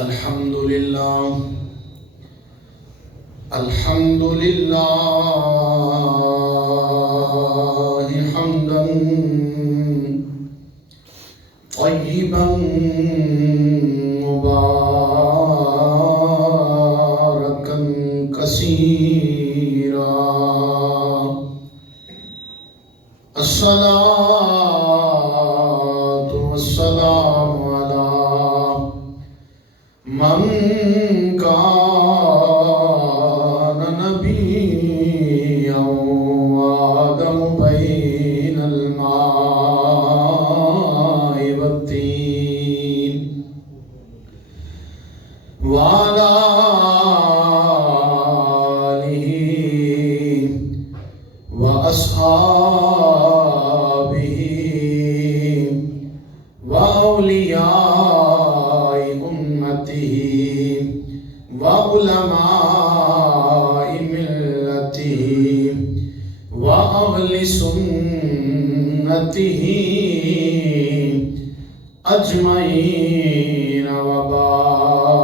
الحمد لله الحمد لله حمدا طيبا مباركا كثيرا. الصلاة والسلام على من كان نبيا وآدم بين الماء والطين وعلى آله وأصحابه وأولياء أمته وعلماء ملته وأهل سنته أجمعين وبارك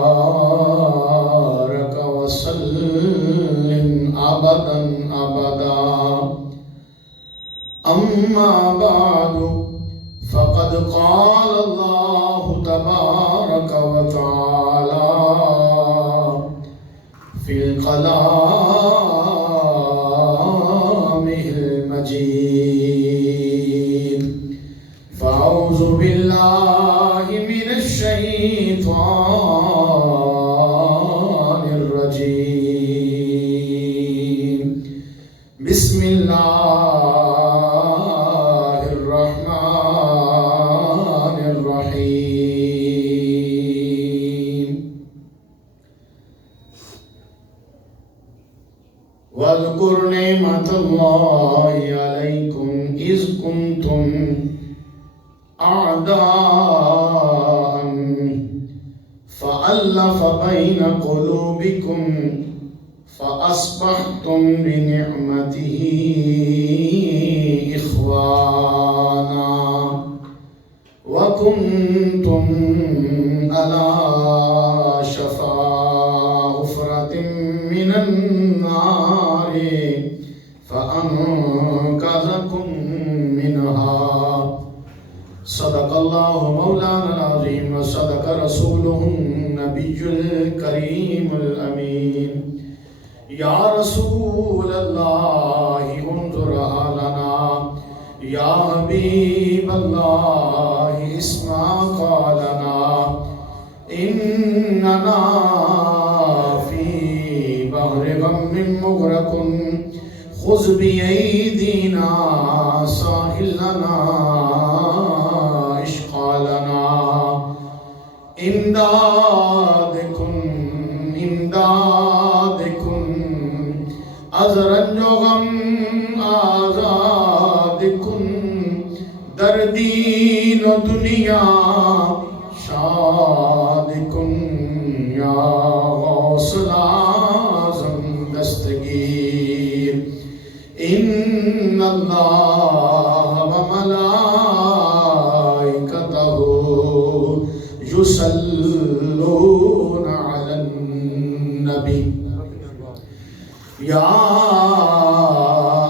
وسلم أبدا أبدا. أما بعد فقد قال الله تبارك وتعالى في كلامه المجيد. فأعوذ بالله من الشيطان الرجيم. بسم الله الرحمن الرحيم. واذكر نعمة الله عليكم إذ كنتم أعداء فألف بين قلوبكم فأصبحتم بنعمته إخوانا وكنتم على شفا حفرة من النار فأنقذكم منها. صدق الله مولانا العظيم وصدق رسوله النبي الكريم الأمين. یا رسول اللہ انظر حالنا، یا حبیب اللہ اسمع قالنا، اننا فی بحر غم مغرق خذ بیدینا ساحل لنا اشقالنا. امداد کن امداد کن از رنج و غم آزاد کن، در دین و دنیا شاد کن. یا غوث اعظم دستگیر، ان اللہ و ملائکتہ یصلون علی النبی. یا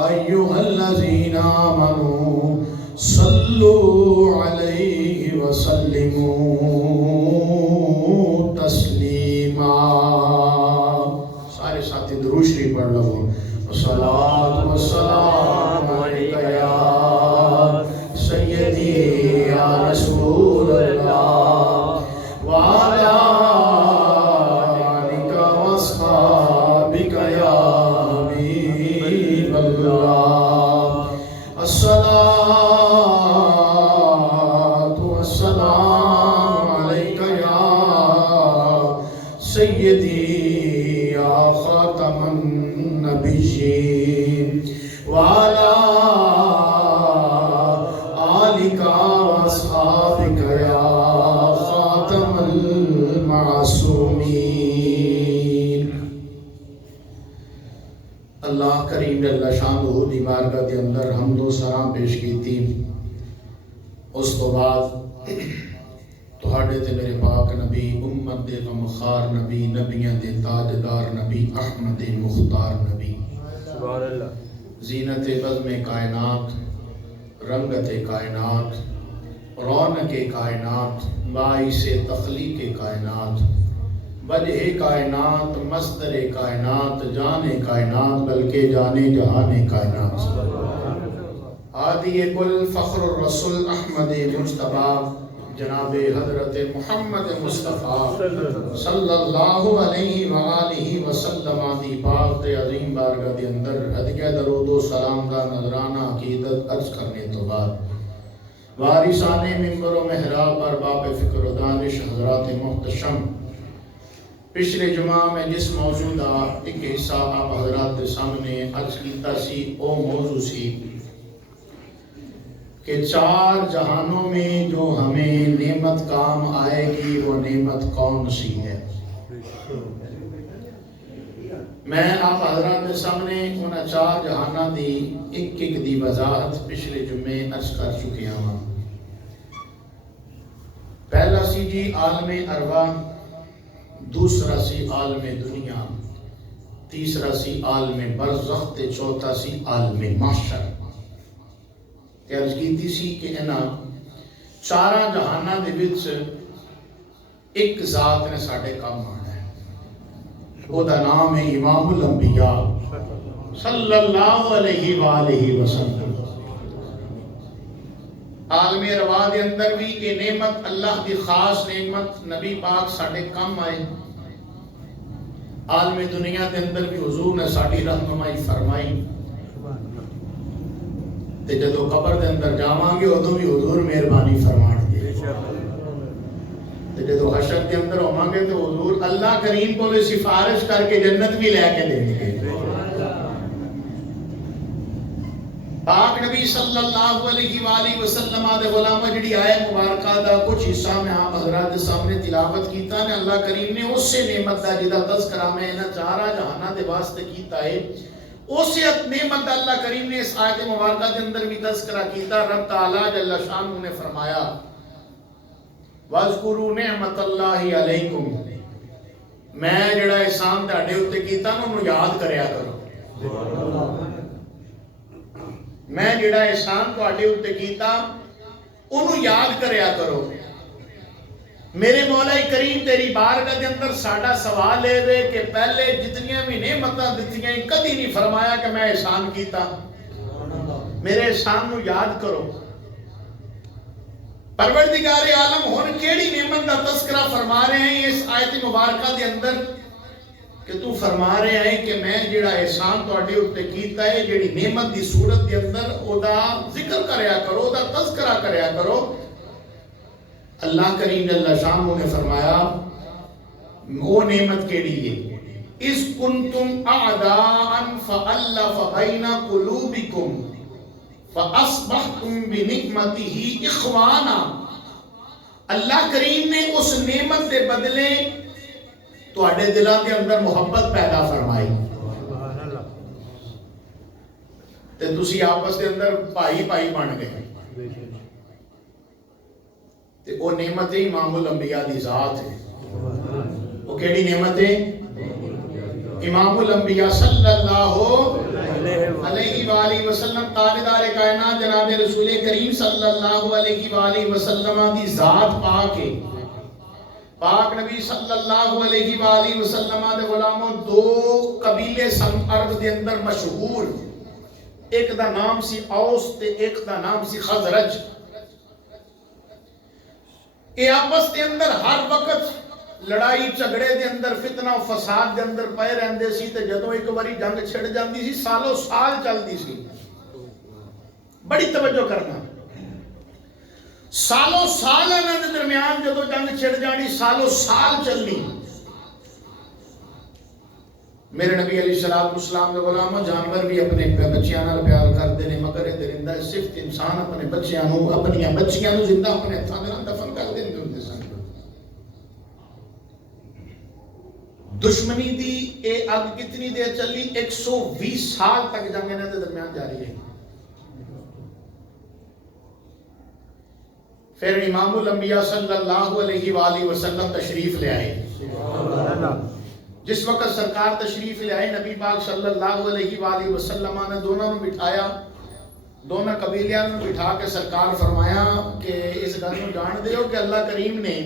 ایہا الذین آمنوا صلوا علیہ وسلموا تسلیما. سارے ساتھی درود شریف پڑھ لو. الصلاۃ والسلام علیک یا سیدی یا رسول اللہ وعلی آلک واصحابک یا حبیب اللہ. الصلاۃ والسلام علیک یا سیدی یا خاتم النبیین وعلی آلک واصحابک یا خاتم المعصومین. اللہ کریم جل شانہ دی بارگاہ دے اندر حمد و ثنا پیش کیتی. اس تو بعد تہاڈے تے میرے پاک نبی امت دے غمخوار نبی نبیاں دے تاجدار نبی احمد مختار نبی سبحان اللہ زینت بزم کائنات رنگت کائنات رونق کائنات باعث تخلیق کائنات وجہ کائنات مصدر کائنات جان کائنات بلکہ جان جہان کائنات عادی کل فخر الرسول احمد مجتبیٰ جناب حضرت محمد مصطفیٰ صلی اللہ علیہ وآلہ وسلم دی پاک تے عظیم بارگاہ دے اندر ہدیہ درود و سلام دا نذرانہ عقیدت عرض کرنے تو بعد وارثان منبر و محراب ارباب فکر و دانش حضرات محتشم پچھلے جمعہ میں جس موضوع دا ایک حصہ آپ حضرات کے سامنے عرض کیتا سی او موضوع سی کہ چار جہانوں میں جو ہمیں نعمت کام آئے گی وہ نعمت کون سی ہے. میں آپ حضرات کے سامنے ان چار جہانہ دی ایک دی وضاحت پچھلے جمعے عرض کر چکے ہوں. پہلا سی جی عالم ارواح، دوسرا سی عالم دنیا، تیسرا سی عالم برزخ تے چوتھا سی عالم محشر. عرض کیتی سی کہ انہاں چاراں جہاناں دے وچ ایک ذات نے ساڈے کام آنا ہے. او دا نام ہے امام الانبیاء صلی اللہ علیہ وآلہ وسلم. عالم ارواح دے اندر بھی یہ نعمت اللہ دی خاص نعمت نبی پاک ساڈے کام آئے. عالم دنیا دے اندر بھی حضور نے ساڈی رہنمائی فرمائی تے جدو قبر دے اندر جاواں گے ادو بھی حضور مہربانی فرمان گے. تے جدو حشر دے اندر ہوواں گے تو حضور اللہ کریم کو سفارش کر کے جنت بھی لے کے دیں گے. پاک نبی صلی اللہ علیہ وآلہ وسلم دے غلامہ جڑی آئے مبارکہ دا کچھ حصہ میں آپ حضرات کے سامنے تلاوت کیتا نے. اللہ کریم نے اس سے نعمت دا جدا تذکرہ میں انہاں چارا جہانہ دے واسطے کیتا ہے. اسی نعمت اللہ کریم نے اس آیت مبارکہ کے اندر بھی تذکرہ کیتا. رب تعالیٰ جل شانہ نے فرمایا وَاذْكُرُوا نِعْمَةَ اللَّهِ عَلَيْكُمْ، میں جڑا احسان تہاڈے اوتے کیتا نا انہوں یاد کریا کرو. میں جڑا احسان تہاڈے اوتے کیتا انہوں یاد کریا کرو. میرے مولا کریم تیری بارگاہ دے اندر ساڈا سوال ہے کہ پہلے جتنیاں بھی نعمتاں دتیاں کدی نہیں فرمایا کہ میں احسان کیتا. میرے احسان نو یاد کرو. پروردگار عالم ہن کیڑی نعمت دا تذکرہ فرما رہے ہیں اس آیت مبارکہ دے اندر کہ تو فرما رہے ہیں کہ میں جڑا احسان تہاڈے اوتے کیتا ہے جڑی نعمت دی صورت دے اندر او دا ذکر کریا کرو، او دا تذکرہ کریا کرو. اللہ کریم جل شانہ نے فرمایا وہ نعمت کیڑی ہے. اِذْ كُنْتُمْ أَعْدَاءً فَأَلَّفَ بَيْنَ قُلُوبِكُمْ فَأَصْبَحْتُمْ بِنِعْمَتِهِ إِخْوَانًا. اللہ کریم نے اس نعمت دے بدلے تواڈے دلاں دے اندر محبت پیدا فرمائی تے تسی آپس دے اندر بھائی بھائی بن گئے. تے وہ نعمت امام الانبیاء دی ذات ہے. وہ کیڑی نعمت ہے؟ امام الانبیاء صلی اللہ علیہ وآلہ وسلم تاجدار کائنات جناب رسول کریم صلی اللہ علیہ وآلہ وسلم دی ذات پاک ہے. پاک نبی صلی اللہ علیہ وآلہ وسلم دے غلاموں دو قبیلے سن عرب دے اندر مشہور. ایک دا نام سی اوس تے ایک دا نام سی خزرج. یہ آپس دے اندر ہر وقت لڑائی جھگڑے دے اندر فتنہ و فساد دے اندر پے رہندے سی تے جدوں ایک واری جنگ چھڑ جاندی سی سالوں سال چلدی سی. بڑی توجہ کرنا. سالوں سال انہاں دے درمیان جدوں جنگ چھڑ جانی سالوں سال چلنی. میرے نبی علیہ السلام دے غلاموں جانور بھی اپنے بچیاں نال پیار کردے نے مگر اے درندہ صرف انسان اپنے بچیاں نو اپنی بچیاں نو زندہ اپنے ہتھاں دے نال دفن کر دیندے ہوندے سن. دشمنی دی اے اگ کتنی دیر چلی 120 سال تک جنگ انہاں دے درمیان جاری ہے. پھر امام الانبیاء صلی اللہ علیہ وآلہ وسلم تشریف لے آئے. جس وقت سرکار تشریف لے آئے نبی پاک صلی اللہ علیہ وآلہ وسلم نے دونوں نے بٹھایا, دونوں قبیلیاں نے بٹھا کے سرکار فرمایا کہ اس گل کو جان دیو کہ اللہ کریم نے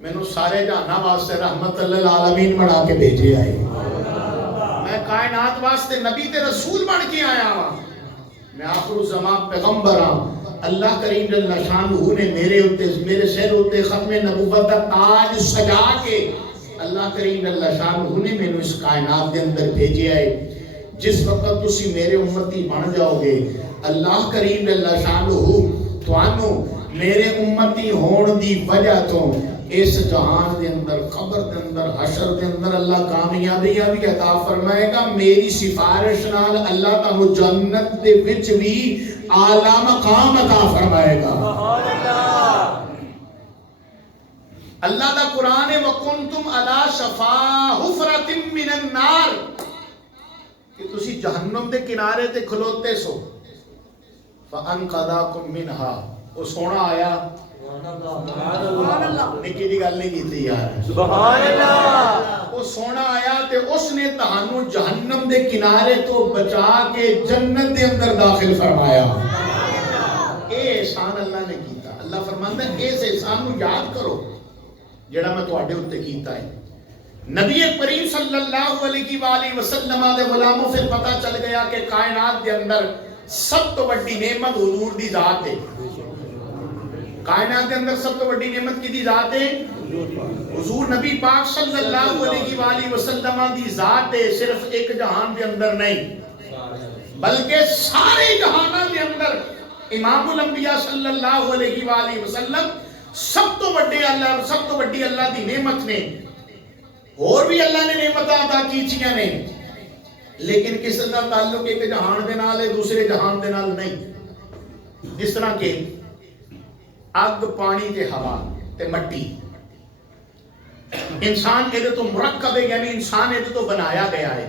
مینوں سارے جہاناں واسطے رحمت للعالمین بنا کے بھیجے آئے. میں کائنات واسطے نبی تے رسول بن کے آیا ہاں. میں آخر الزمان پیغمبر ہاں. اللہ کریم جل شانہ نے میرے سر اتے ختم نبوت کا تاج سجا کے اللہ کریم جل شانہ نے مینوں اس کائنات دے اندر بھیجے آئے. جس وقت تسی میرے امتی بن جاؤ گے اللہ کریم جل شانہ تانوں میرے امتی ہون دی وجہ تو اس جہان دے اندر, قبر دے اندر, حشر دے اندر اللہ کامیابی بھی عطا فرمائے گا. میری سفارش نال اللہ تانوں جنت دے وچ بھی اعلی مقام عطا فرمائے گا. اللہ دا قرآن ہے وَكُنْتُمْ عَلَى شَفَا حُفْرَةٍ مِّنَ النَّارِ کہ تسی جہنم دے کنارے تے کھلوتے سو. فَأَنْقَذَاكُمْ مِنْهَا وہ سونا آیا نکی جی گل نہیں کیتی یار سبحان اللہ. وہ سونا آیا تے اس نے تہانوں جہنم دے کنارے تو بچا کے جنت دے اندر داخل فرمایا. اے احسان اللہ نے کیتا. اللہ فرماندا ہے اس احسان کو یاد کرو جڑا میں تواڈے اوتے کیتا ہے. نبی کریم صلی اللہ علیہ وآلہ وسلم دے غلاموں سے پتہ چل گیا کہ کائنات دے اندر سب تو بڑی نعمت حضور دی ذات ہے. کائنات کے اندر سب تو بڑی نعمت کی دی ذات ہے حضور نبی پاک صلی اللہ علیہ وآلہ وسلم دی ذات ہے. صرف ایک جہان کے اندر نہیں بلکہ سارے جہانوں کے اندر امام الانبیاء صلی اللہ علیہ وآلہ وسلم سب تو بڑی اللہ دی نعمت نے. اور بھی اللہ نے نعمت عطا کیتیاں نے لیکن کس دا تعلق ایک جہان دے نال ہے دوسرے جہان دے نال نہیں. جس طرح کہ اگ, پانی تے ہوا تے مٹی. انسان ایدے تو مرکب ہے یعنی انسان ایدے تو بنایا گیا ہے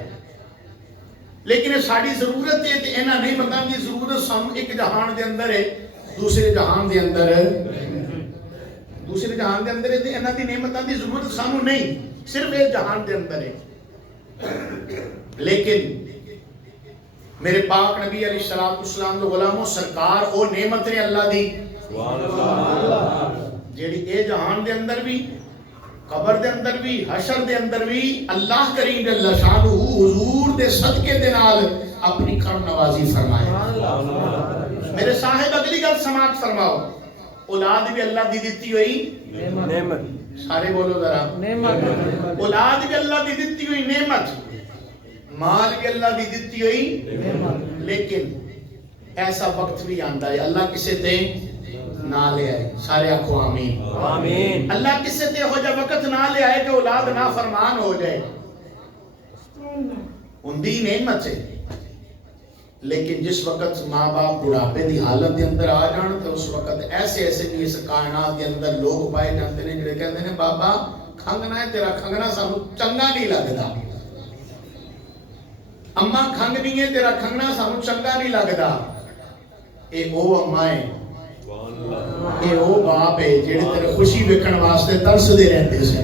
لیکن ساری ضرورت ہے تے انہاں نہیں مطلب کی ضرورت سم ایک جہان دے اندر ہے دوسرے جہان دے اندر ہے تے انہاں دی نعمتاں دی ضرورت سانو نہیں صرف ایک جہان دے اندر ہے. لیکن میرے پاک نبی علیہ الصلوۃ والسلام دے غلاموں سرکار او نعمت نے اللہ دی جیڑی اے جہان دے اندر بھی قبر دے اندر بھی حشر دے اندر بھی اللہ کریم جل شانہ حضور دے صدقے دے نال اپنی کرم نوازی فرمائے. میرے صاحب اگلی گل سماعت فرماؤ. اولاد بھی اللہ دی دیتی ہوئی نعمت. سارے بولو ذرا نعمت. اولاد بھی اللہ دی دیتی ہوئی نعمت, مال بھی اللہ دی دیتی ہوئی نعمت. لیکن ایسا وقت بھی آندا ہے اللہ کسے تے نہ لے آئے. سارے آکھو آمین. آمین. اللہ کسے تے ہو جا وقت نہ لے آئے کہ اولاد نافرمان ہو جائے. اندی نعمت ہے لیکن جس وقت ماں باپ بڑھاپے دی حالت دے اندر آ جان تو اس وقت ایسے بھی اس کائنات کے اندر لوگ پائے جاتے ہیں جڑے کہتے ہیں بابا کھنگنا ہے تیرا کھنگنا سانو چنگا نہیں لگدا. اماں کھنگنی ہے تیرا کھنگنا سانو چنگا نہیں لگدا. اے او اماں ہے اے او باپ ہے جڑے تیرے خوشی ویکھن واسطے ترسدے رہندے سے.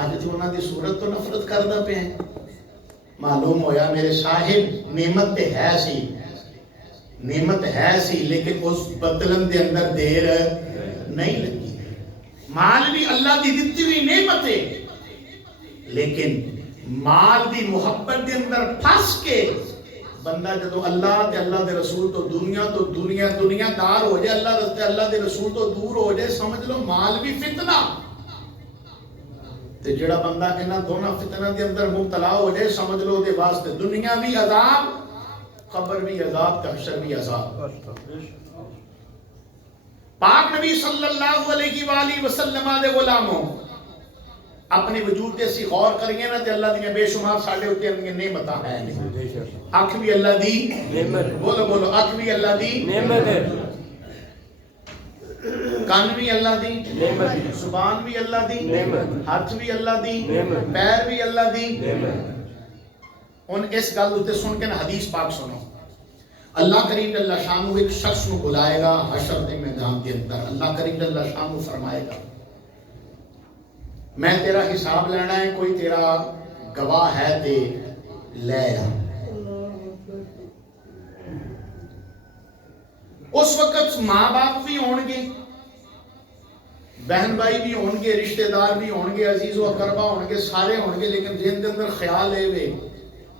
اج تو انہاں دی صورت تو نفرت کردا پیا ہے. معلوم ہویا میرے صاحب نعمت ہے سی لیکن اس بدلن دے اندر دیر نہیں لگی. مال بھی اللہ دی دتی ہوئی نعمت ہے لیکن مال دی محبت دے اندر پھنس کے بندہ جدو اللہ تے اللہ دے رسول تو دنیا دار ہو جائے, اللہ رستے اللہ دے رسول تو دور ہو جائے, سمجھ لو مال بھی فتنہ. تے جڑا بندہ انہاں دونوں فتنہ دے اندر مبتلا ہو جائے سمجھ لو دے واسطے دنیا بھی عذاب, قبر بھی عذاب, حشر بھی عذاب. پاک نبی صلی اللہ علیہ وآلہ وسلم دے غلاموں اپنے وجود تے اسی غور کریے نا تے اللہ دیاں بے شمار ساڈے اوتے انہاں نعمتاں ہیں. اکھ بھی اللہ دی نعمت, بولو اکھ بھی اللہ دی نعمت ہے, کان بھی اللہ دی نعمت, زبان بھی اللہ دی نعمت, ہاتھ بھی اللہ دی نعمت, پیر بھی اللہ دی نعمت. ان اس گل تے سن کے نا حدیث پاک سنو. اللہ کریم جل شانہ ایک شخص کو بلائے گا حشر کے میدان کے اندر. اللہ کریم جل شانہ فرمائے گا میں تیرا حساب لینا ہے, کوئی تیرا گواہ ہے تے لے آ. اس وقت ماں باپ بھی ہون گے, بہن بھائی بھی ہون گے, رشتہ دار بھی ہون گے, عزیز و اقربا ہون گے, سارے ہون گے, لیکن ذہن کے اندر خیال ہے وے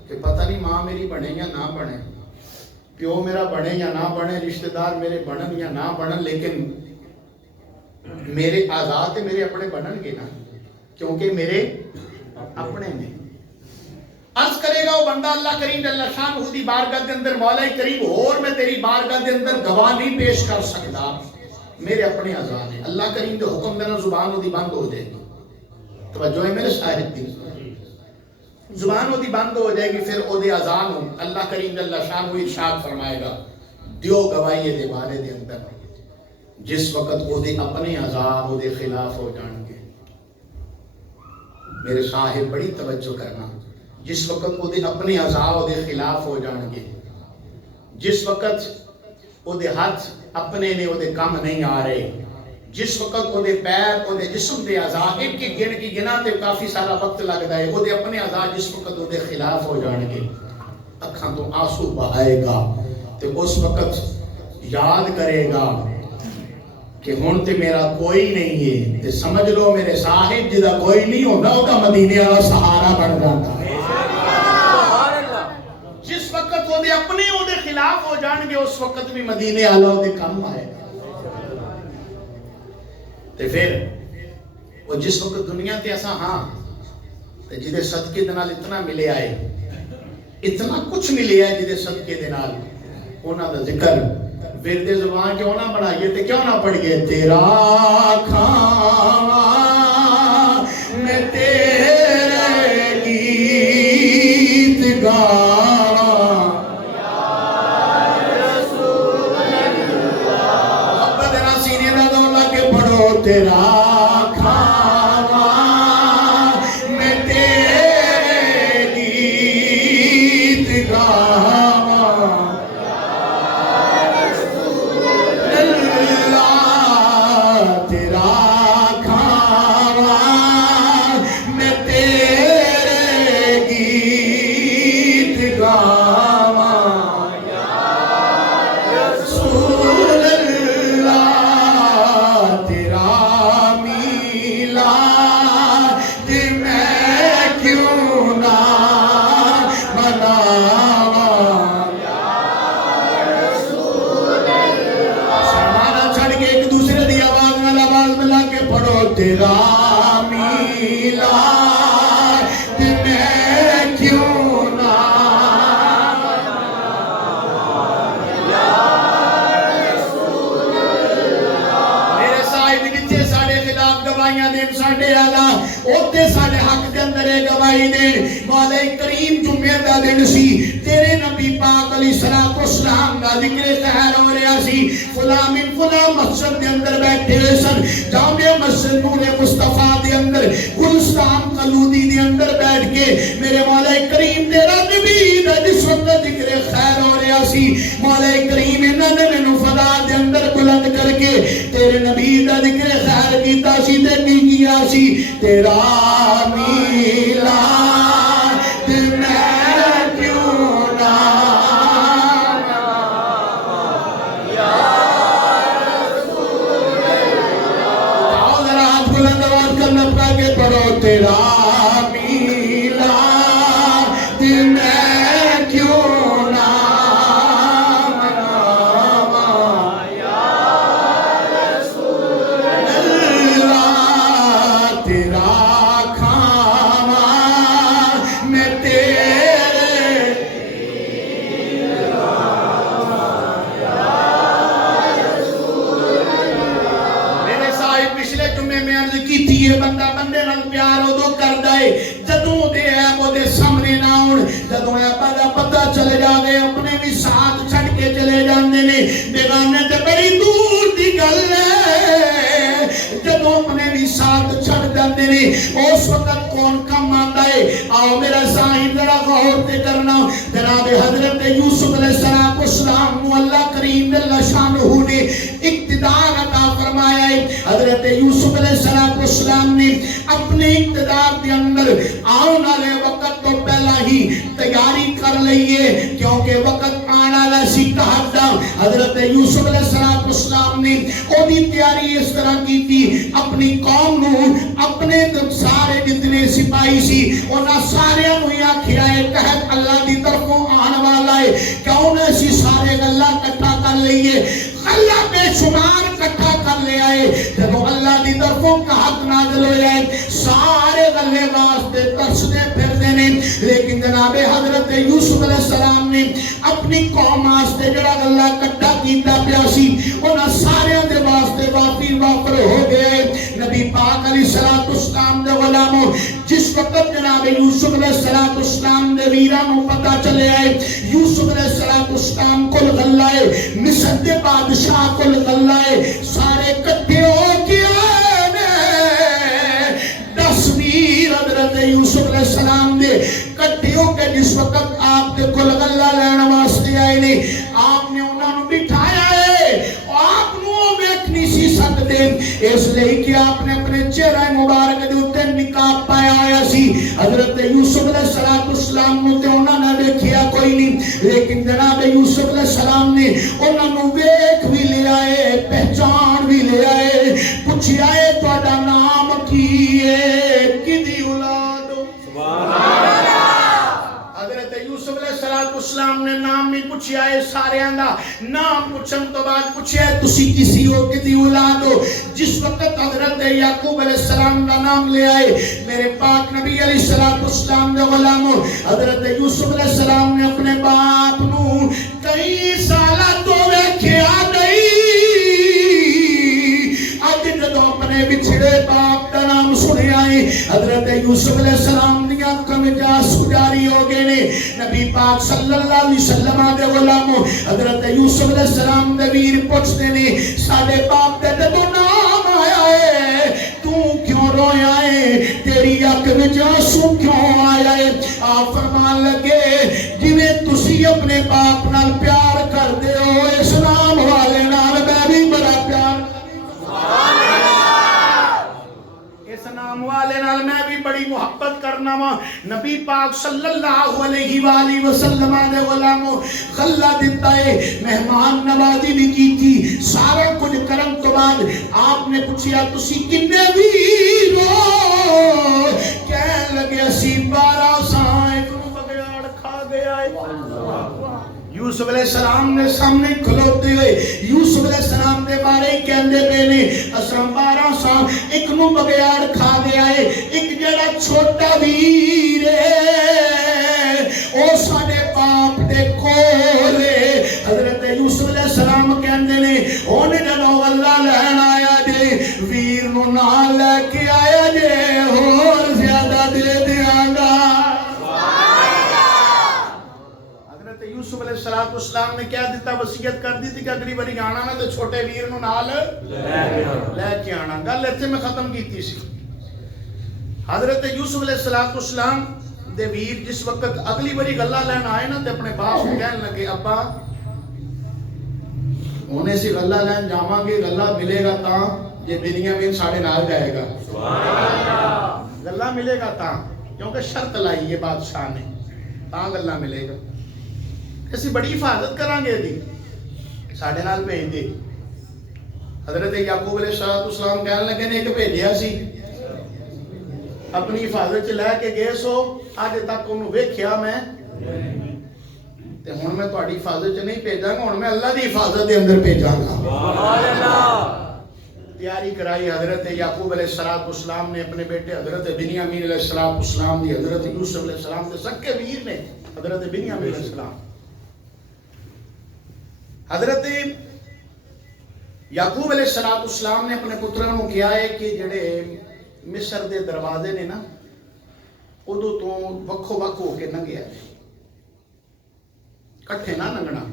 کہ پتہ نہیں ماں میری بنے یا نہ بنے, پیو میرا بنے یا نہ بنے, رشتہ دار میرے بنن یا نہ بنن, لیکن میرے آزاد میرے اپنے بنن گے نا, کیونکہ میرے اپنے نے. عرض کرے گا وہ بندہ اللہ کریم جل شانہ دی بارگاہ کے اندر, مولا کریم اور میں تیری بارگاہ کے اندر گواہ نہیں پیش کر سکتا, میرے اپنے اذان ہے. اللہ کریم کے حکم دینا زبان دی بند ہو جائے گی. توجہ ہے میرے صاحب دی, زبان دی بند ہو جائے گی, پھر او دے اذان ہو. اللہ کریم جل شانہ ارشاد فرمائے گا دیو گواہی دے بارے دے اندر, جس وقت او دے اپنے اذان او دے خلاف ہو جان گے. میرے صاحب بڑی توجہ کرنا, جس وقت وہ دے اپنے اعضاء دے خلاف ہو جان گے, جس وقت وہ دے ہاتھ اپنے نے وہ دے کام نہیں آ رہے, جس وقت وہ دے پیر وہ دے جسم دے اعضاء ایک ایک گن کی گنا تے کافی سارا وقت لگتا ہے, وہ دے اپنے اعضاء جس وقت وہ دے خلاف ہو جان گے, اکھاں تو آنسو بہائے گا تے اس وقت یاد کرے گا کہ ہون تے میرا کوئی نہیں ہے, تے سمجھ لو میرے صاحب جدا کوئی نہیں ہوتا وہ کا مدینے والا سہارا بن جاتا ہے. جس وقت وہ دے اپنے وہ دے خلاف ہو جان گے, اس وقت بھی مدینے والا وہ دے کم آئے گا. تے پھر وہ جس وقت دنیا تے ایسا ہاں تے جدے صدقے دنال اتنا ملے آئے, اتنا کچھ ملے آئے جدے صدقے دنال, انہاں دا ذکر ورد زبان کیوں نہ بنائیے تے کیوں نہ پڑھئے. تیرا کھانا میں تیرے گیت گانا, محبت دینا سینے نہ دولا کے پڑھو. تیرا کھانا میں تیرے گیت گانا, تیرا میلاد میں کیوں نہ میرے صاحب جتھے ساڑے خلاف گواہیاں دین ساڑے آلہ اوتے ساڑے حق کے اندر گواہی دین. مولا کریم جمعہ دا دن سی, تیرے نبی پاک علیہ السلام دا ذکر خیر ہو رہا سی, فلاں من فلاں مسجد دے اندر بیٹھے سن, جامع مسجد نور مصطفیٰ دے اندر گلستان قلودی دے اندر بیٹھ کے میرے مولا کریم تیرا نبی دا جس وقت ذکر خیر ہو رہا سی, مولا کریم انہاں نے مینوں فضا دے اندر بلند کر کے تیرے نبی دا ذکر خیر کیتا سی تے کی کیا سی. تیرا میلاد میں کیوں نہ آؤ ذرا ہاتھ بلند آواز کرنا پڑا کے پڑھو. تیرا میلاد میں کیوں نہ بندہ بندے نال پیار ادو کردا ہے جدوں دے ایب دے سامنے نہ ہون, جدوں ایب دا پتہ چلے جاوے اپنے بھی ساتھ چھڈ کے چلے جاندے نے. بیگانے تے بڑی دور دی گل ہے, جدوں اپنے بھی ساتھ چھڈ جاندے نے نے اس وقت کون کم آتا ہے؟ آؤ میرا صاحب ذرا غور سے کرنا. جناب حضرت یوسف علیہ السلام کو اللہ کریم جل شانہ نے اقتدار عطا فرمایا ہے. حضرت یوسف علیہ السلام نے اپنے اقتدار کے اندر آنے والے وقت تو پہلا ہی تیاری کر لئیے کیونکہ وقت آنے والا سی کہتا. حضرت یوسف علیہ السلام نے اونی تیاری اس طرح کی تھی اپنی قوم نو اپنے سارے جتنے سپاہی سی انہاں سارے نو آکھیا ہے تحت اللہ دی طرفوں آنے والا ہے کیوں نہ اسی سارے گلا اکٹھا کر لئیے. اللہ بے شمار اکٹھا کر لے آئے. جب اللہ دی طرفوں کا حق نازل ہو جائے سارے گلے واسطے ترسدے پھردے نے. لیکن جناب حضرت یوسف علیہ السلام نے اپنی قوم واسطے جڑا گلا اکٹھا کیتا پیا سی انہاں سارے دے واسطے وافی وافر ہو گئے. نبی پاک علیہ السلام دے غلاموں جس وقت جناب یوسف علیہ السلام دے ویراں نو پتہ چلے آئے یوسف علیہ السلام کو غلہ ہے مصر دے بادشاہ کو غلہ ہے سارے کٹھے ہو کے آئے نے 10 ویر حضرت یوسف علیہ السلام دے کٹھے ہو کے جس وقت آپ دے کو غلہ لینے واسطے آئے نے آپ نے انہاں نو بٹھایا ہے آپ نو ویکھ نہیں سی سکتے اس لیے کہ آپ نے اپنے چہرہ مبارک دے اوتے نقاب پایا ہوا سی. حضرت یوسف علیہ السلام نو تے انہاں نے ویکھیا کوئی نہیں لیکن جناب یوسف علیہ السلام نے انہاں نو ویکھ بھی لیا ہے پہچان بھی لیا ہے. پوچھیا ہے تہاڈا نام کی ہے کدی اولاد ہو؟ سبحان اللہ. حضرت یوسف علیہ السلام نے نام بھی پوچھیا ہے سارے دا نام پوچھن تو بعد پوچھیا ہے تسی کسی ہو کدی اولاد ہو. جس وقت حضرت یعقوب علیہ السلام کا نام لے آئے میرے پاک نبی علیہ السلام دے غلاموں حضرت یوسف علیہ السلام نے اپنے باپ نو کئی سالہ تو ویکھیا نہیں. اج جدوں اپنے بچھڑے باپ دا نام سنیا ہے حضرت یوسف علیہ السلام دی آنکھاں وچ آنسو جاری ہو گئے نے. نبی پاک صلی اللہ علیہ وسلم دے غلاموں حضرت یوسف علیہ السلام دے ویر پوچھتے نے ساڈے باپ دے جدوں نام آیا ہے تو کیوں رویا ہے تیری اکھ وچ آنسو کیوں آیا ہے؟ آپ فرمان لگے جویں تسی اپنے باپ نال پیار کردے ہو اس نام والے نال میں بھی بڑا پیار اس نام والے نال میں بھی بڑی محبت کرنا وا. نبی پاک صلی اللہ علیہ وآلہ وسلم دے غلاموں خلا دیتا ہے مہمان نوازی بھی کی تھی سارا کچھ کرم تو بعد آپ نے پوچھیا تسی کنے ویر ہو؟ کہنے لگے اسی 12 سال ایک نو بگیاڑ کھا گیا ہے. یوسف علیہ السلام نے سامنے کھلوتے ہوئے یوسف علیہ السلام دے بارے ہی کہندے پے نے اساں 12 سال ایک نو بگیاڑ کھا گیا ہے. ایک جڑا چھوٹا ویر ہے او ساڈے باپ دے کول ہے. حضرت یوسف علیہ السلام کہندے نے اونے جدوں اللہ لین آیا جے ویر نو نال لے کے آیا جے اور زیادہ دے دیاں گا. یوسف علیہ السلام نے کیا دیتا وصیت کر دی تھی کہ اگلی باری آنا نا تو چھوٹے ویر نو نال لے کے آنا. گل ایتھے میں ختم کیتی سی. حضرت یوسف علیہ السلام دے ویر جس وقت اگلی باری گلا لین آئے نا تے اپنے باپ کو کہنے لگے ابا ہونے سے گلا لین جاواں گے گلا ملے گا تاں جے بنیامین ساڈے نال جائے گا. سبحان اللہ. گلا ملے گا تاں کیونکہ شرط لائی ہے بادشاہ نے تاں گلا ملے گا. اسی بڑی حفاظت کران گے دی ساڈے نال بھیج دے. حضرت یعقوب علیہ السلام کہنے لگے نے ایک بھیجیا سی اپنی حفاظت چ لے کے گئے سو اج تک انہوں ویکھیا میں تے ہن میں تہاڈی حفاظت چ نہیں بھیجاں گا ہن میں اللہ دی حفاظت دے اندر بھیجاں گا. سبحان اللہ. تیاری کرائی حضرت یعقوب علیہ السلام نے اپنے بیٹے حضرت بنیامین علیہ السلام دی حضرت یوسف علیہ السلام دے سکے ویر نے حضرت بنیامین علیہ السلام. حضرت یعقوب علیہ السلام نے اپنے پتروں کو کیا ہے کہ جڑے مصر دے دروازے نے نا ادو تو وکھو وکھ ہو کے لنگیا کٹھے نہ لنگنا.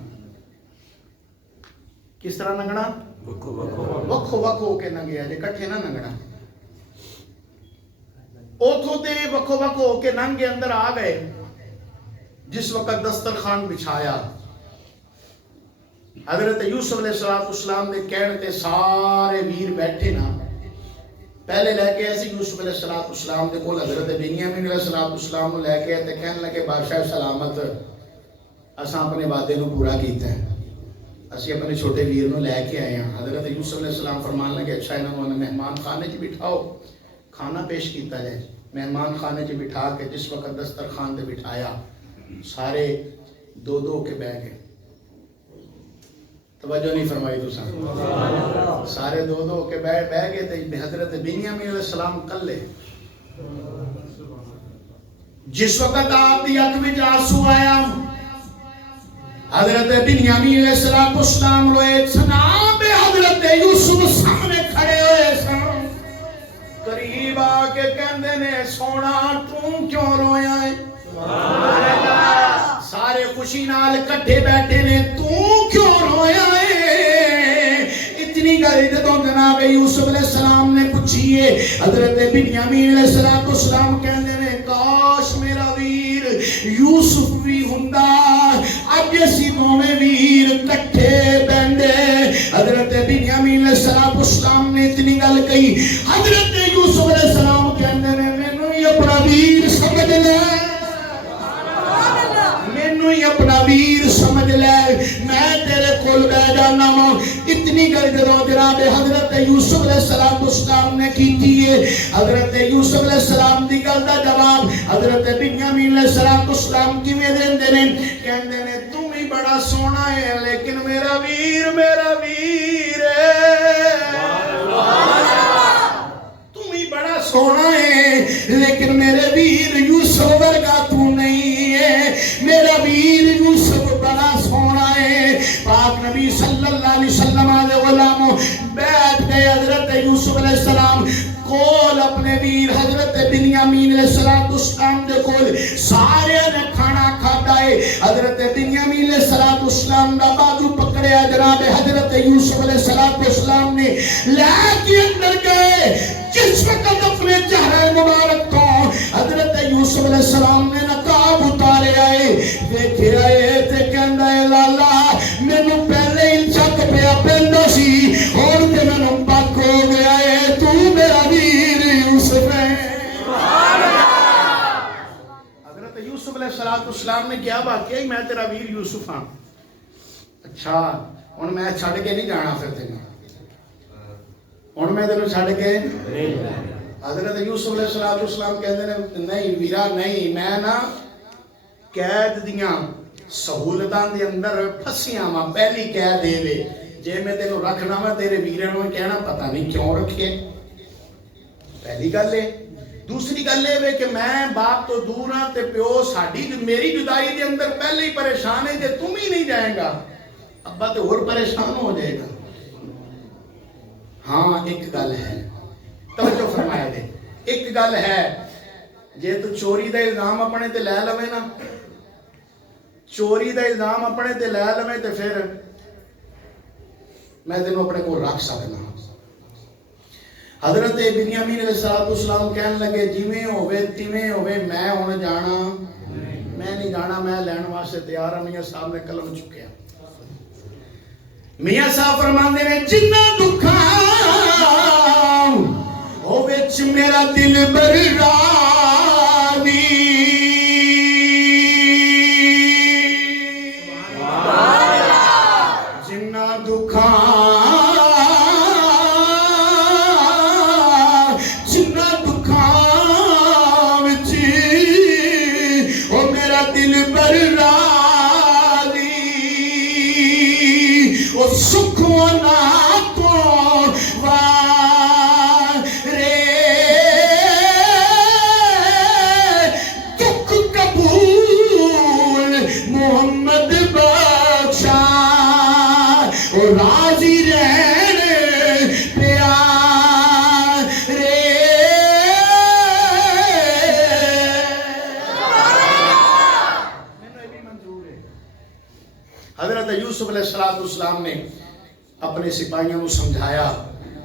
کس طرح لنگنا؟ وکھو وکھ ہو کے لنگیا جے کٹھے نہ لنگنا. اتوں تے وکھو وکھ ہو کے لنਘ کے اندر آ گئے. جس وقت دسترخوان بچھایا حضرت یوسف علیہ السلام نے کہنے تے سارے ویر بیٹھے نا. پہلے لے کے ایسی یوسف علیہ السلام دے کول حضرت بنیامین علیہ السلام کو لے کے تے کہنے لگے بادشاہ سلامت اساں اپنے وعدے نو پورا کیتا ہے, اسی اپنے چھوٹے ویر نو لے کے آئے ہیں. حضرت یوسف علیہ السلام فرمان لگے اچھا انہوں نے مہمان خانے چ بٹھاؤ, کھانا پیش کیتا جائے. مہمان خانے چ بٹھا کے جس وقت دسترخوان تے بٹھایا سارے دو دو کے بہ گئے. توجہ نہیں فرمائی تو سارے دو دو کے بہ گئے تے حضرت بنیامین علیہ السلام کلے. جس وقت آپ دی اکھ وچ آنسو آیا حضرت بنیامین علیہ السلام روئے. جناب حضرت یوسف سامنے کھڑے ہوئے سن, قریب آ کے کہندے نے سونا تو کیوں رویا ہے؟ سارے خوشی نال کٹھے بیٹھے نے, تو کیوں رویا ہے؟ اتنی گل جدوں جناب یوسف علیہ السلام نے پوچھی ہے حضرت بنیامین علیہ السلام کہندے نے کاش میرا ویر یوسف بھی ہوندا, اج اسی دوویں ویر کٹھے بیندے. حضرت بنیامین علیہ السلام نے اتنی گل کہی. حضرت یوسف علیہ السلام کہندے نے مینوں ہی اپنا ویر سمجھ لے, مینوں ہی اپنا ویر سمجھ لے, میں تیرے کول بیٹھ جانا وا. اتنی گل جدوں جناب حضرت یوسف علیہ السلام نے کیتی ہے, حضرت یوسف علیہ السلام دی گل دا جواب حضرت بنیامین علیہ السلام کیویں دیندے نے؟ کہندے نے تم ہی بڑا سونا ہے لیکن میرا ویر تم ہی بڑا سونا ہے لیکن میرے ویر یوسف ورگا تو نہیں ہے. میرا ویر یوسف بڑا سونا ہے. پاک نبی صلی اللہ علیہ وسلم علیہ غلام بیٹھ گئے حضرت یوسف علیہ السلام کول, اپنے ویر حضرت بنیامین علیہ السلام دے کول. سارے نے کھانا کھادا ہے. حضرت بنیامین علیہ السلام دا بازو پکڑیا جناب حضرت یوسف علیہ السلام نے لے کے اندر گئے. جس وقت اپنے چہرے مبارک کو حضرت یوسف علیہ السلام نے نقاب اتارے آئے, دیکھے آئے تے کہندا ہے لالا مینوں پہلے ہی شک پیا پیندا سی, ہن تے مینوں پک ہو گیا ہے, تو میرا ویر یوسف ہے. حضرت یوسف علیہ السلام نے کیا بات کی؟ میں تیرا ویر یوسف ہاں. اچھا ہن میں چھڈ کے نہیں جانا, پھر تینوں ہن میں تینوں چھڈ کے حضرت یوسف علیہ السلام کہندے نے نہیں ویرا نہیں, میں نا قید دیاں سہولتاں دے اندر پھسیاں وا. پہلی قید دے وے جے میں تینوں رکھنا وا تیرے ویراں نوں کہنا پتہ نہیں کیوں رکھے. پہلی گل ہے. دوسری گل ہے کہ میں باپ تو دور ہاں تے پیو ساڈی میری جدائی دے اندر پہلے ہی پریشان ہے, تے تم ہی نہیں جائے گا ابا تے اور پریشان ہو جائے گا. ہاں ایک گل ہے, توجہ فرمائے دے, ایک گل ہے جے تو چوری دا الزام اپنے تے لے لوے نا, چوری دا الزام اپنے تے لے لوے تے پھر میں تینوں اپنے کو رکھ سکنا. حضرت بنیامین علیہ السلام کہنے لگے جویں ہوے تیویں ہوے, میں ہن جانا میں نہیں جانا, میں لین واسطے تیار ہاں. میاں صاحب نے قلم چکیا. میاں صاحب فرماندے نے جنہ دکھاں او وچ میرا دل برانی, جنہ دکھاں وچ او میرا دل برانی, او سکھونا تو راضی رہنے پیار حضرت یوسف علیہ السلام نے اپنے سپاہیوں کو سمجھایا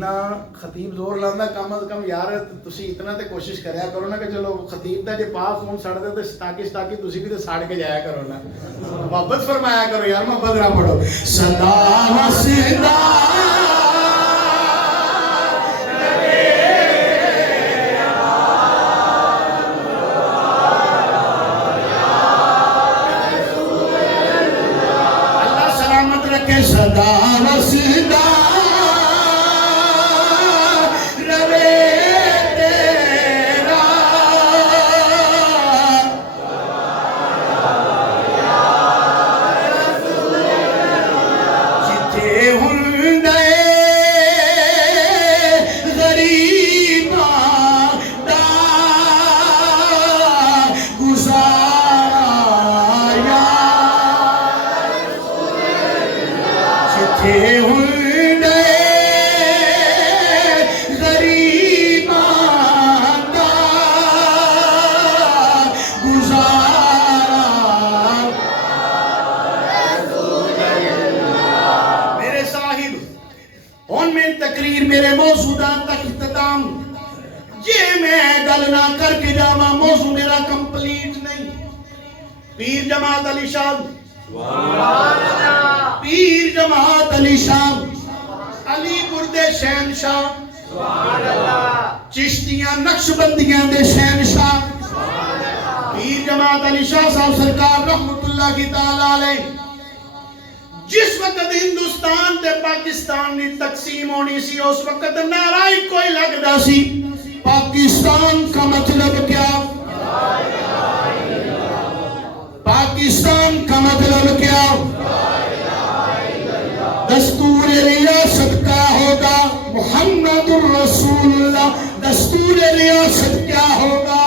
جنہ خطیب زور لاندہ کم از کم یار تسی اتنا تے کوشش کریا کرو نا کہ چلو خطیب دا جے پاک خون سڑ دے تے ستاکی تسی بھی تے ساڑ کے جایا کرو نا محبت فرمایا کرو یار محبت نہ پڑھو صدا وسدا اللہ سلامت رکھے صدا وسدا تقریر میرے موضوعات تک اختتام یہ میں گل نہ کر کے جاواں موضوع میرا کمپلیٹ نہیں پیر جماعت علی شاہ پیر جماعت علی شاہ علی پور دے شہنشاہ چشتیاں نقشبندیاں دے شہنشاہ پیر جماعت علی شاہ صاحب سرکار رحمت اللہ کی تعالی علیہ جس وقت ہندوستان تے پاکستان دی تقسیم ہونی سی اس وقت نعرہ کوئی لگدا سی پاکستان کا مطلب کیا پاکستان کا مطلب کیا دستور ریاست کیا ہوگا محمد الرسول اللہ دستور ریاست کیا ہوگا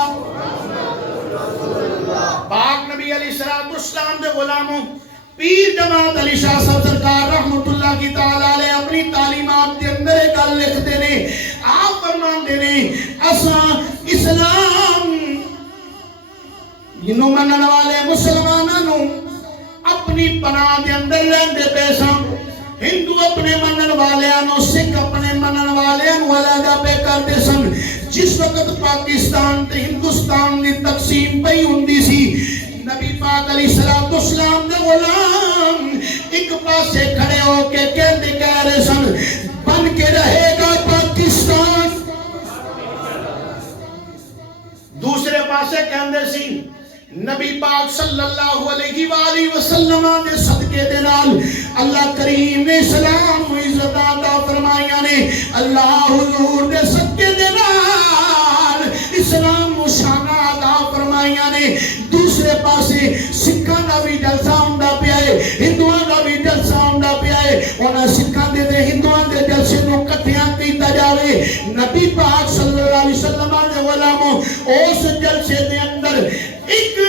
پاک نبی علیہ السلام دے غلاموں پیر جماعت علی شاہ صاحب سرکار رحمت اللہ کی تعالی علیہ اپنی تعلیمات کے اندر ایک گل لکھتے نے آپ فرماندے نے اساں اسلام جنوں منن والے مسلماناں اپنی پناہ دے اندر لیندے پے سن ہندو اپنے منن والیاں سکھ اپنے منن والیاں علیحدہ پہ کرتے سن جس وقت پاکستان تے ہندوستان دی تقسیم پئی ہوندی سی نبی پاک علیہ السلام دے غلام ایک پاسے کھڑے ہو کے کہندے کہہ رہے سن بن کے رہے گا پاکستان دوسرے پاسے کہندے سی نبی پاک صلی اللہ علیہ وآلہ وسلم دے صدقے دے نال اللہ کریم نے سلام و عزت عطا فرمائیاں نے اللہ حضور دے صدقے دے نال اسلام و شان عطا فرمائیاں نے دوسرے پاسے سکھاں دا بھی جلسہ ہوندا پیا ہے ہندوؤں دا بھی جلسہ ہوندا پیا ہے انہاں سکھاں دے تے ہندوؤں دے جلسے نوں کٹھیاں کیتا جاوے نبی پاک صلی اللہ علیہ وسلم دے غلاموں اس جلسے دے اندر ایک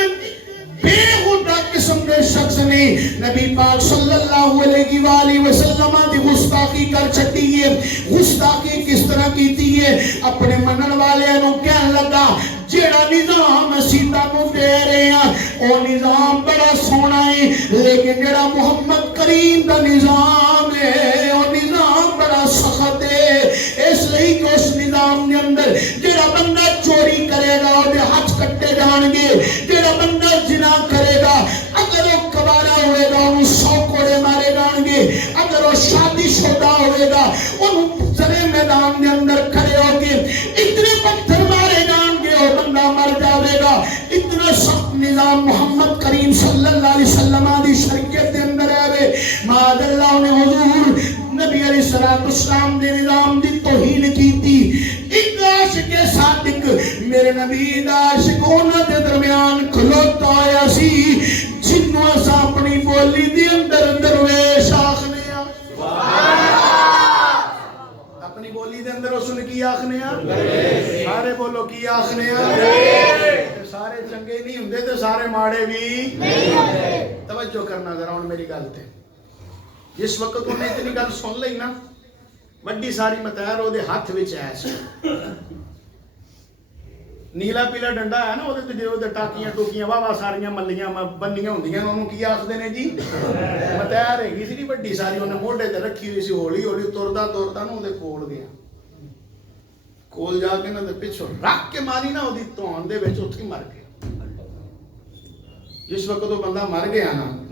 بے خدا قسم دے شخص نے نبی پاک صلی اللہ علیہ وآلہ وسلم دی گستاخی کر چھٹی ہے گستاخی کس طرح کیتی ہے اپنے منن والے نوں کہن لگا جیڑا نظام اسی تانوں دے رہے ہیں او نظام بڑا سونا ہے لیکن جیڑا محمد کریم دا نظام ہے او نظام بڑا سخت ہے اس لئی کہ اس نظام دے اندر جیڑا بندہ چوری کرے گا او دے ہاتھ کٹے جان گے جیڑا بندہ زنا کرے گا اگر وہ کبارہ ہوئے گا انہوں 100 کوڑے مارے جان گے اگر وہ شادی شدہ ہوئے گا انہوں سرے میدان دے اندر کھڑے ہو کے اتنے پتھر مارے جان گے وہ بندہ مر جاوے گا اتنا سخت نظام محمد کریم صلی اللہ علیہ وسلم دی شریعت دے اندر ہے معاذ اللہ نے حضور نبی علیہ السلام دے نظام دی توہین کی تھی ایک عاشق صادق میرے نبی دا عاشق انہاں دے درمیان کھلوتا آیا سی جنوں اساں اپنی بولی دے اندر درویش آخنے اپنی بولی دے اندر اس نے کی آخنے سارے بولو کی آخنے سارے چنگے نہیں ہوندے تے سارے ماڑے بھی نہیں ہوندے توجہ کرنا ذرا ہن میری گل تے جس وقت انہیں اتنی گل سن لئی نا بڑی ساری متحر وہ دے ہاتھ وچ ہے سی ਨੀਲਾ ਪੀਲਾ ਡੰਡਾ ਹੈ ਨਾ, ਉਹਦੇ ਤੇ ਜੇ ਉਹਦੇ ਟਾਕੀਆਂ ਟੋਕੀਆਂ ਵਾਵਾ ਸਾਰੀਆਂ ਮੱਲੀਆਂ ਬੰਨੀਆਂ ਹੁੰਦੀਆਂ ਨੇ, ਉਹਨੂੰ ਕੀ ਆਖਦੇ ਨੇ ਜੀ? ਮਤੈਰ ਹੈਗੀ ਸੀ ਵੱਡੀ ਸਾਰੀ, ਉਹਨੇ ਮੋਢੇ ਤੇ ਰੱਖੀ ਹੋਈ ਸੀ। ਹੌਲੀ ਹੌਲੀ ਤੁਰਦਾ ਤੁਰਦਾ ਨਾ ਉਹਦੇ ਕੋਲ ਗਿਆ, ਕੋਲ ਜਾ ਕੇ ਨਾ ਤੇ ਪਿੱਛੋਂ ਰੱਖ ਕੇ ਮਾਰੀ ਨਾ ਉਹਦੀ ਧੌਣ ਦੇ ਵਿੱਚ, ਉੱਥੇ ਹੀ ਮਰ ਗਿਆ। ਜਿਸ ਵਕਤ ਉਹ ਬੰਦਾ ਮਰ ਗਿਆ ਨਾ,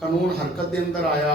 ਕਾਨੂੰਨ ਹਰਕਤ ਦੇ ਅੰਦਰ ਆਇਆ।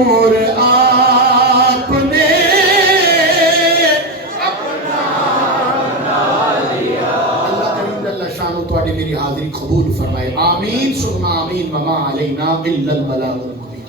نور آپ نے اللہ کریم اللہ شانو تواڈی میری حاضری قبول فرمائے. آمین ثم آمین. وما علینا الا البلاغ المبین.